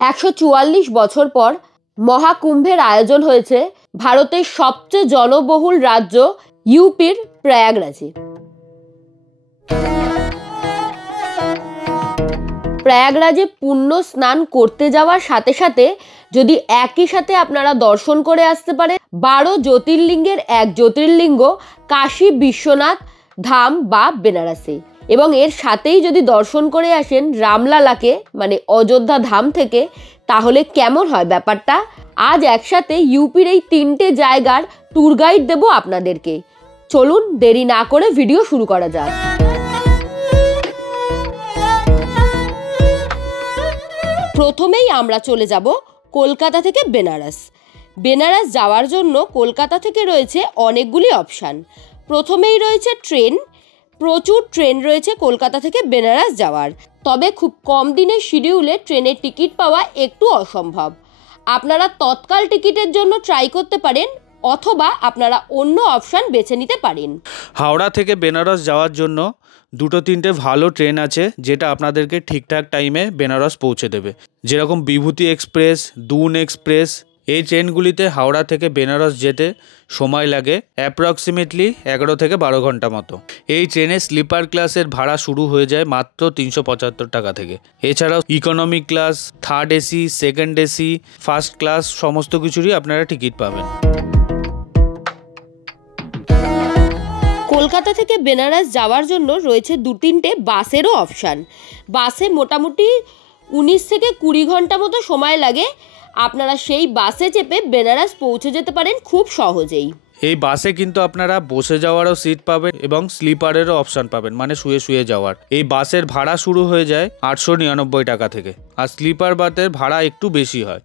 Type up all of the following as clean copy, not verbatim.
144 বছর পর মহাকুম্ভের আয়োজন হয়েছে ভারতের সবচেয়ে জনবহুল রাজ্য ইউপির প্রয়াগরাজে। প্রয়াগরাজে পুণ্য স্নান করতে যাওয়ার সাথে সাথে যদি একই সাথে আপনারা দর্শন করে আসতে পারেন 12 জ্যোতির্লিঙ্গের এক জ্যোতির্লিঙ্গ কাশী বিশ্বনাথ ধাম বা বেনারসে, এবং এর সাথেই যদি দর্শন করে আসেন রামলালাকে মানে অযোধ্যা ধাম থেকে, তাহলে কেমন হয় ব্যাপারটা। আজ একসাথে ইউপির এই 3টে জায়গার ট্যুর গাইড দেব আপনাদেরকে। চলুন দেরি না করে ভিডিও শুরু করা যাক। প্রথমেই আমরা চলে যাব কলকাতা থেকে বেনারস। বেনারস যাওয়ার জন্য কলকাতা থেকে রয়েছে অনেকগুলি অপশান। প্রথমেই রয়েছে ট্রেন। প্রচুর ট্রেন রয়েছে কলকাতা থেকে বেনারস যাওয়ার, তবে খুব কম দিনের শিডিউলে ট্রেনের টিকিট পাওয়া একটু অসম্ভব। আপনারা তৎকাল টিকিটের জন্য ট্রাই করতে পারেন, অথবা আপনারা অন্য অপশান বেছে নিতে পারেন। হাওড়া থেকে বেনারস যাওয়ার জন্য 2-3টে ভালো ট্রেন আছে, যেটা আপনাদেরকে ঠিকঠাক টাইমে বেনারস পৌঁছে দেবে, যেরকম বিভূতি এক্সপ্রেস, দুন এক্সপ্রেস। এই ট্রেনগুলিতে হাওড়া থেকে বেনারস যেতে সময় লাগে অ্যাপ্রক্সিমেটলি 11 থেকে 12 ঘন্টা মতো। এই ট্রেনে স্লিপার ক্লাসের ভাড়া শুরু হয়ে যায় মাত্র 375 টাকা থেকে। এছাড়াও economy class, third AC, second AC, first class সমস্ত কিছুরই আপনারা টিকিট পাবেন। কলকাতা থেকে বেনারস যাওয়ার জন্য রয়েছে 2-3টে বাসেরও অপশান। বাসে মোটামুটি 19 থেকে 20 ঘন্টা মতো সময় লাগে। আপনারা সেই বাসে চেপে বেনারস পৌঁছে যেতে পারেন খুব সহজেই। এই বাসে কিন্তু আপনারা বসে যাওয়ারও সিট পাবেন এবং স্লিপারেরও অপশান পাবেন, মানে শুয়ে শুয়ে যাওয়ার। এই বাসের ভাড়া শুরু হয়ে যায় 899 টাকা থেকে, আর স্লিপার বাসের ভাড়া একটু বেশি হয়।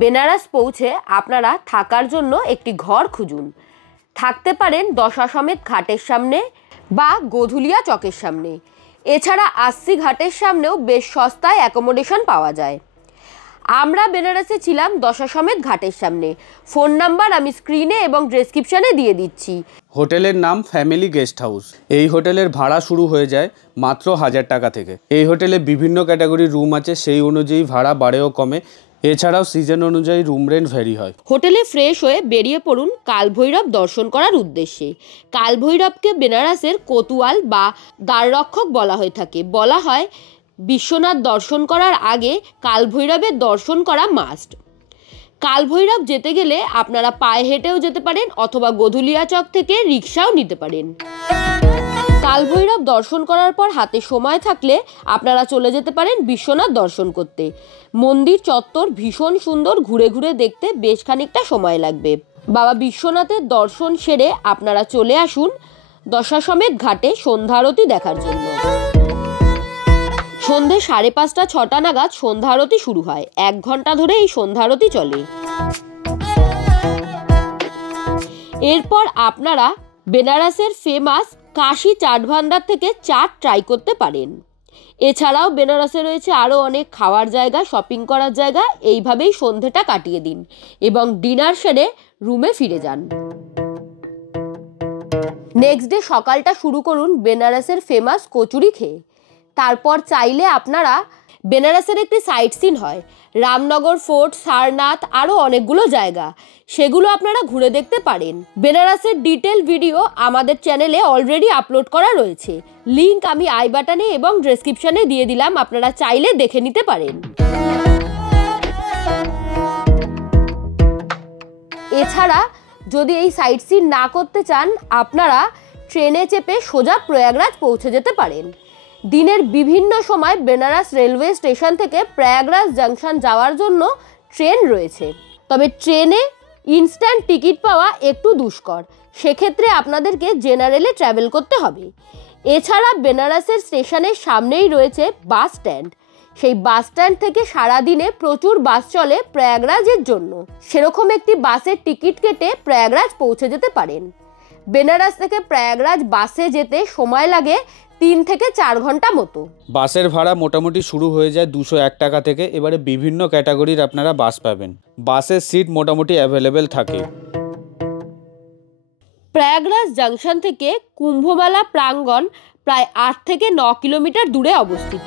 বেনারস পৌঁছে আপনারা থাকার জন্য একটি ঘর খুঁজুন। থাকতে পারেন দশাশ্বমেধ ঘাটের সামনে বা গোধুলিয়া চকের সামনে। এছাড়া আস্সি ঘাটের সামনেও বেশ সস্তায় অ্যাকোমোডেশন পাওয়া যায়। আমরা বেনারসে ছিলাম দশাশ্বমেধ ঘাটের সামনে। ফোন নাম্বার আমি স্ক্রিনে এবং ডেসক্রিপশনে দিয়ে দিচ্ছি। হোটেলের নাম ফ্যামিলি গেস্ট হাউস। এই হোটেলের ভাড়া শুরু হয়ে যায় মাত্র 1000 টাকা থেকে। এই হোটেলে বিভিন্ন ক্যাটাগরির রুম আছে, সেই অনুযায়ী ভাড়া বাড়েও কমে। এছাড়াও সিজন অনুযায়ী রুম রেন্ট ভ্যারি হয়। হোটেলে ফ্রেশ হয়ে বেরিয়ে পড়ুন কালভৈরব দর্শন করার উদ্দেশ্যে। কালভৈরবকে বেনারসের কোতোয়াল বা দ্বাররক্ষক বলা হয়ে থাকে। বলা হয় বিশ্বনাথ দর্শন করার আগে কালভৈরবের দর্শন করা মাস্ট। কালভৈরব যেতে গেলে আপনারা পায়ে হেঁটেও যেতে পারেন, অথবা গোধুলিয়া চক থেকে রিক্সাও নিতে পারেন। কালভৈরব দর্শন করার পর হাতে সময় থাকলে আপনারা চলে যেতে পারেন বিশ্বনাথ দর্শন করতে। মন্দির চত্বর ভীষণ সুন্দর, ঘুরে ঘুরে দেখতে বেশ খানিকটা সময় লাগবে। বাবা বিশ্বনাথের দর্শন সেরে আপনারা চলে আসুন দশাশ্বমেধ ঘাটে সন্ধ্যা আরতি দেখার জন্য। সন্ধে 5:30-6টা নাগাদ সন্ধ্যা আরতি শুরু হয়। 1 ঘন্টা ধরে এই সন্ধ্যা আরতি চলে। এরপর আপনারা বেনারসের ফেমাস কাশী চাট ভান্ডার থেকে চাট ট্রাই করতে পারেন। এছাড়াও বেনারসে রয়েছে আরও অনেক খাওয়ার জায়গা, শপিং করার জায়গা। এইভাবেই সন্ধেটা কাটিয়ে দিন এবং ডিনার সেরে রুমে ফিরে যান। নেক্সট ডে সকালটা শুরু করুন বেনারসের ফেমাস কচুরি খেয়ে। তারপর চাইলে আপনারা বেনারসের একটি সাইট সিন হয় রামনগর ফোর্ট, সারনাথ, আরও অনেকগুলো জায়গা, সেগুলো আপনারা ঘুরে দেখতে পারেন। বেনারসের ডিটেল ভিডিও আমাদের চ্যানেলে অলরেডি আপলোড করা রয়েছে। লিংক আমি আই বাটনে এবং ডেসক্রিপশনে দিয়ে দিলাম, আপনারা চাইলে দেখে নিতে পারেন। এছাড়া যদি এই সাইট সিন না করতে চান, আপনারা ট্রেনে চেপে সোজা প্রয়াগরাজ পৌঁছে যেতে পারেন। দিনের বিভিন্ন সময় বেনারস রেলওয়ে স্টেশন থেকে প্রয়াগরাজ জাংশন যাওয়ার জন্য ট্রেন রয়েছে, তবে ট্রেনে ইনস্ট্যান্ট টিকিট পাওয়া একটু দুষ্কর। সেক্ষেত্রে আপনাদেরকে জেনারেলে ট্রাভেল করতে হবে। এছাড়া বেনারসের স্টেশনের সামনেই রয়েছে বাস স্ট্যান্ড। সেই বাস স্ট্যান্ড থেকে সারাদিনে প্রচুর বাস চলে প্রয়াগরাজের জন্য। সেরকম একটি বাসের টিকিট কেটে প্রয়াগরাজ পৌঁছে যেতে পারেন। বেনারস থেকে প্রয়াগরাজ বাসে যেতে সময় লাগে 3 থেকে 4 ঘন্টা মতো। বাসের ভাড়া মোটামুটি শুরু হয়ে যায় 201 টাকা থেকে। এবারে বিভিন্ন ক্যাটাগরির আপনারা বাস পাবেন। বাসের সিট মোটামুটি অ্যাভেলেবেল থাকে। প্রয়াগরাজ জাংশন থেকে কুম্ভমেলা প্রাঙ্গণ প্রায় 8 থেকে 9 কিলোমিটার দূরে অবস্থিত।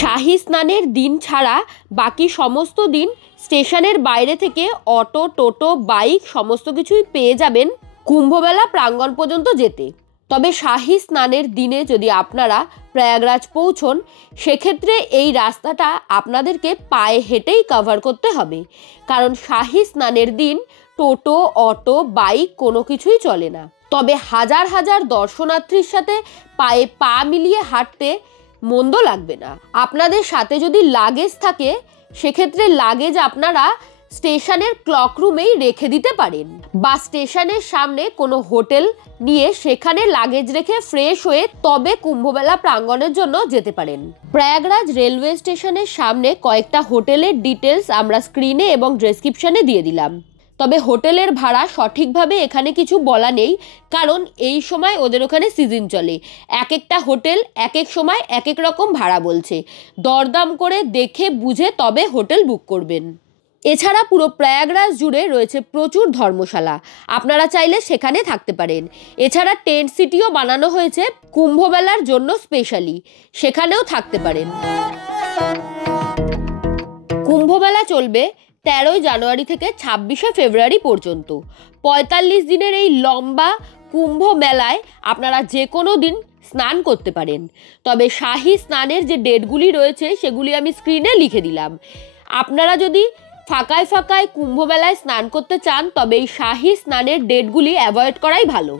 শাহী স্নানের দিন ছাড়া বাকি সমস্ত দিন স্টেশনের বাইরে থেকে অটো, টোটো, বাইক সমস্ত কিছুই পেয়ে যাবেন কুম্ভমেলা প্রাঙ্গণ পর্যন্ত যেতে। তবে শাহী স্নানের দিনে যদি আপনারা প্রয়াগরাজ পৌঁছন, সেক্ষেত্রে এই রাস্তাটা আপনাদেরকে পায়ে হেঁটেই কভার করতে হবে, কারণ শাহী স্নানের দিন টোটো, অটো, বাইক কোনো কিছুই চলে না। তবে হাজার হাজার দর্শনার্থীর সাথে পায়ে পা মিলিয়ে হাঁটতে মন্দ লাগবে না। আপনাদের সাথে যদি লাগেজ থাকে, সেক্ষেত্রে লাগেজ আপনারা স্টেশনের ক্লক রুমেই রেখে দিতে পারেন, বা স্টেশনের সামনে কোনো হোটেল নিয়ে সেখানে লাগেজ রেখে ফ্রেশ হয়ে তবে কুম্ভমেলা প্রাঙ্গণের জন্য যেতে পারেন। প্রয়াগরাজ রেলওয়ে স্টেশনের সামনে কয়েকটা হোটেলের ডিটেলস আমরা স্ক্রিনে এবং ডেসক্রিপশনে দিয়ে দিলাম। তবে হোটেলের ভাড়া সঠিকভাবে এখানে কিছু বলা নেই, কারণ এই সময় ওদের ওখানে সিজন চলে। এক একটা হোটেল এক এক সময় এক এক রকম ভাড়া বলছে। দরদাম করে দেখে বুঝে তবে হোটেল বুক করবেন। এছাড়া পুরো প্রয়াগরাজ জুড়ে রয়েছে প্রচুর ধর্মশালা, আপনারা চাইলে সেখানে থাকতে পারেন। এছাড়া টেন্ট সিটিও বানানো হয়েছে কুম্ভমেলার জন্য স্পেশালি, সেখানেও থাকতে পারেন। কুম্ভমেলা চলবে 13 জানুয়ারি থেকে 26 ফেব্রুয়ারি পর্যন্ত। 45 দিনের এই লম্বা কুম্ভ মেলায় আপনারা যে কোনো দিন স্নান করতে পারেন। তবে শাহী স্নানের যে ডেটগুলি রয়েছে সেগুলি আমি স্ক্রিনে লিখে দিলাম। আপনারা যদি ফাঁকায় ফাঁকায় কুম্ভ মেলায় স্নান করতে চান, তবে এই শাহী স্নানের ডেটগুলি অ্যাভয়েড করাই ভালো।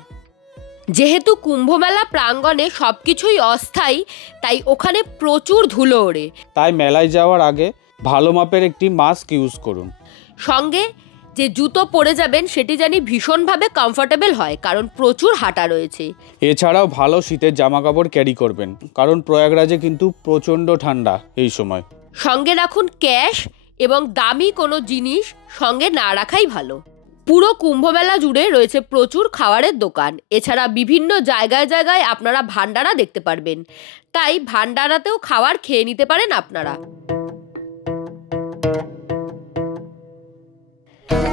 যেহেতু কুম্ভমেলা প্রাঙ্গণে সব কিছুই অস্থায়ী, তাই ওখানে প্রচুর ধুলো ওড়ে। তাই মেলায় যাওয়ার আগে ভালো মাপের একটি মাস্ক ইউজ করুন। সঙ্গে যে জুতো পরে যাবেন সেটি জানি ভীষণভাবে কমফোর্টেবল হয়, কারণ প্রচুর হাঁটা রয়েছে। এছাড়াও ভালো শীতের জামা কাপড় ক্যারি করবেন, কারণ প্রয়াগরাজে কিন্তু প্রচণ্ড ঠান্ডা এই সময়। সঙ্গে রাখুন ক্যাশ, এবং দামি কোনো জিনিস সঙ্গে না রাখাই ভালো। পুরো কুম্ভমেলা জুড়ে রয়েছে প্রচুর খাবারের দোকান। এছাড়া বিভিন্ন জায়গায় জায়গায় আপনারা ভান্ডারা দেখতে পারবেন, তাই ভান্ডারাতেও খাবার খেয়ে নিতে পারেন আপনারা।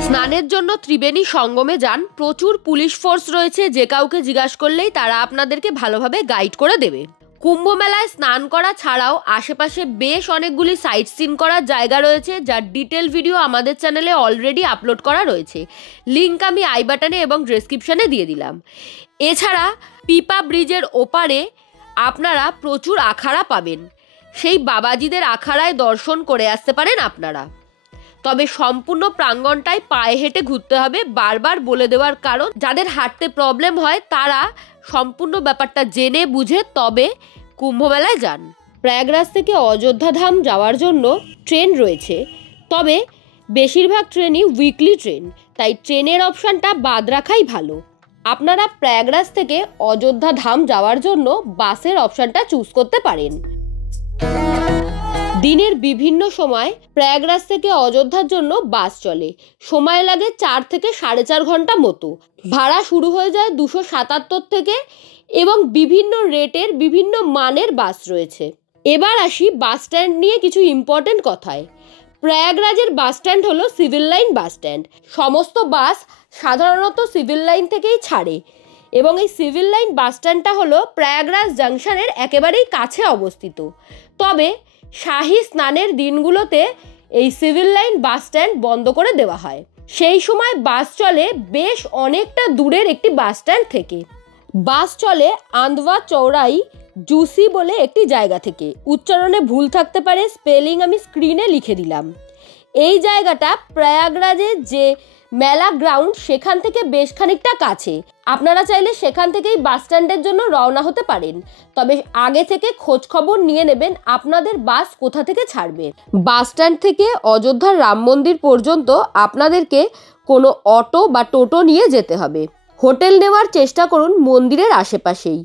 স্নানের জন্য ত্রিবেণী সঙ্গমে যান, প্রচুর পুলিশ ফোর্স রয়েছে, যে কাউকে জিজ্ঞাসা করলেই তারা আপনাদেরকে ভালোভাবে গাইড করে দেবে। কুম্ভ মেলায় স্নান করা ছাড়াও আশেপাশে বেশ অনেকগুলি সাইট সিন করার জায়গা রয়েছে, যার ডিটেল ভিডিও আমাদের চ্যানেলে অলরেডি আপলোড করা রয়েছে। লিঙ্ক আমি আই বাটনে এবং ডেসক্রিপশনে দিয়ে দিলাম। এছাড়া পিপা ব্রিজের ওপারে আপনারা প্রচুর আখাড়া পাবেন, সেই বাবাজিদের আখাড়ায় দর্শন করে আসতে পারেন আপনারা। তবে সম্পূর্ণ প্রাঙ্গণটাই পায়ে হেঁটে ঘুরতে হবে, বারবার বলে দেওয়ার কারণ যাদের হাঁটতে প্রবলেম হয় তারা সম্পূর্ণ ব্যাপারটা জেনে বুঝে তবে কুম্ভমেলায় যান। প্রয়াগরাজ থেকে অযোধ্যা ধাম যাওয়ার জন্য ট্রেন রয়েছে, তবে বেশিরভাগ ট্রেনই উইকলি ট্রেন, তাই ট্রেনের অপশানটা বাদ রাখাই ভালো। আপনারা প্রয়াগরাজ থেকে অযোধ্যা ধাম যাওয়ার জন্য বাসের অপশানটা চুজ করতে পারেন। দিনের বিভিন্ন সময় প্রয়াগরাজ থেকে অযোধ্যার জন্য বাস চলে, সময় লাগে 4 থেকে 4.5 ঘন্টা মতো। ভাড়া শুরু হয়ে যায় 277 থেকে, এবং বিভিন্ন রেটের বিভিন্ন মানের বাস রয়েছে। এবার আসি বাস স্ট্যান্ড নিয়ে কিছু ইম্পর্টেন্ট কথায়। প্রয়াগরাজের বাস স্ট্যান্ড হলো সিভিল লাইন বাস স্ট্যান্ড। সমস্ত বাস সাধারণত সিভিল লাইন থেকেই ছাড়ে, এবং এই সিভিল লাইন বাস স্ট্যান্ডটা হলো প্রয়াগরাজ জাংশনের একেবারেই কাছে অবস্থিত। তবে শাহী স্নানের দিনগুলোতে এই সিভিল লাইন বাস স্ট্যান্ড বন্ধ করে দেওয়া হয়। সেই সময় বাস চলে বেশ অনেকটা দূরের একটি বাস স্ট্যান্ড থেকে। বাস চলে আন্দওয়া চৌরাই জুসি বলে একটি জায়গা থেকে। উচ্চারণে ভুল থাকতে পারে, স্পেলিং আমি স্ক্রিনে লিখে দিলাম। এই জায়গাটা প্রয়াগরাজের যে মেলা গ্রাউন্ড সেখান থেকে বেশ খানিকটা কাছে। আপনারা চাইলে সেখান থেকেই বাস স্ট্যান্ডের জন্য রওনা হতে পারেন, তবে আগে থেকে খোঁজ খবর নিয়ে নেবেন আপনাদের বাস কোথা থেকে ছাড়বে। বাস স্ট্যান্ড থেকে অযোধ্যার রাম মন্দির পর্যন্ত আপনাদেরকে কোনো অটো বা টোটো নিয়ে যেতে হবে। হোটেল নেওয়ার চেষ্টা করুন মন্দিরের আশেপাশেই।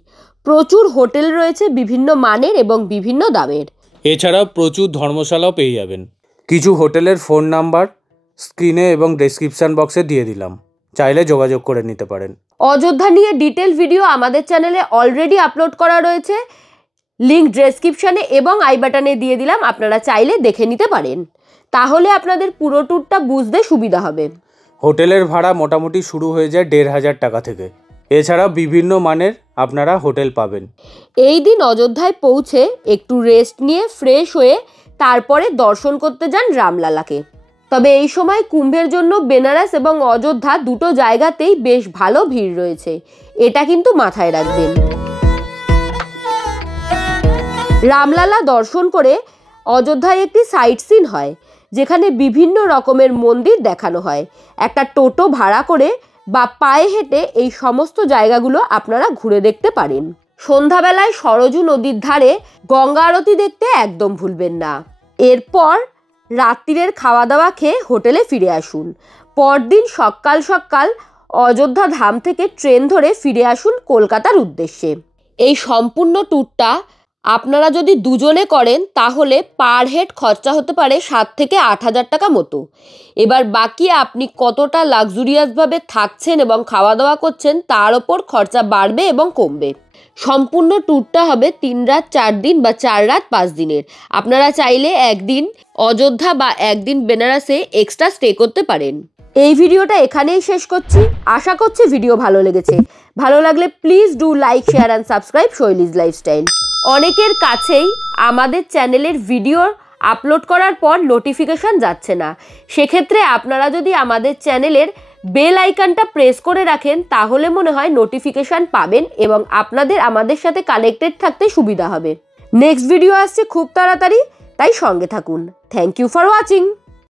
প্রচুর হোটেল রয়েছে বিভিন্ন মানের এবং বিভিন্ন দামের। এছাড়াও প্রচুর ধর্মশালাও পেয়ে যাবেন। কিছু হোটেলের ফোন নাম্বার স্ক্রিনে এবং ডেসক্রিপশন বক্সে দিয়ে দিলাম, চাইলে যোগাযোগ করে নিতে পারেন। অযোধ্যা নিয়ে ডিটেল ভিডিও আমাদের চ্যানেলে অলরেডি আপলোড করা রয়েছে, লিঙ্ক ডেসক্রিপশনে এবং আই বাটনে দিয়ে দিলাম, আপনারা চাইলে দেখে নিতে পারেন। তাহলে আপনাদের পুরো ট্যুরটা বুঝতে সুবিধা হবে। হোটেলের ভাড়া মোটামুটি শুরু হয়ে যায় 1500 টাকা থেকে। এছাড়াও বিভিন্ন মানের আপনারা হোটেল পাবেন। এই দিন অযোধ্যায় পৌঁছে একটু রেস্ট নিয়ে ফ্রেশ হয়ে তারপরে দর্শন করতে যান রামলালাকে। তবে এই সময় কুম্ভের জন্য বেনারস এবং অযোধ্যা দুটো জায়গাতেই বেশ ভালো ভিড় রয়েছে, এটা কিন্তু মাথায় রাখবেন। রামলালা দর্শন করে অযোধ্যায় একটি সাইট সিন হয়, যেখানে বিভিন্ন রকমের মন্দির দেখানো হয়। একটা টোটো ভাড়া করে বা পায়ে হেঁটে এই সমস্ত জায়গাগুলো আপনারা ঘুরে দেখতে পারেন। সন্ধ্যাবেলায় সরজু নদীর ধারে গঙ্গা আরতি দেখতে একদম ভুলবেন না। এরপর রাত্রিরের খাওয়া দাওয়া খেয়ে হোটেলে ফিরে আসুন। পরদিন সকাল সকাল অযোধ্যা ধাম থেকে ট্রেন ধরে ফিরে আসুন কলকাতার উদ্দেশ্যে। এই সম্পূর্ণ ট্যুরটা আপনারা যদি দুজনে করেন তাহলে পার হেড খরচা হতে পারে 7 থেকে 8,000 টাকা মতো। এবার বাকি আপনি কতটা লাক্সুরিয়াসভাবে থাকছেন এবং খাওয়া দাওয়া করছেন তার ওপর খরচা বাড়বে এবং কমবে। সম্পূর্ণ ট্যুরটা হবে 3 রাত 4 দিন বা 4 রাত 5 দিনের। আপনারা চাইলে একদিন অযোধ্যা বা একদিন বেনারসে এক্সট্রা স্টে করতে পারেন। এই ভিডিওটা এখানেই শেষ করছি। আশা করছি ভিডিও ভালো লেগেছে। ভালো লাগলে please do like, share and subscribe শৈলীজ লাইফস্টাইল। অনেকের কাছেই আমাদের চ্যানেলের ভিডিও আপলোড করার পর নোটিফিকেশান যাচ্ছে না। সেক্ষেত্রে আপনারা যদি আমাদের চ্যানেলের বেল আইকনটা প্রেস করে রাখেন তাহলে মনে হয় নোটিফিকেশান পাবেন এবং আপনাদের আমাদের সাথে কানেক্টেড থাকতে সুবিধা হবে। নেক্সট ভিডিও আসছে খুব তাড়াতাড়ি, তাই সঙ্গে থাকুন। Thank you for watching.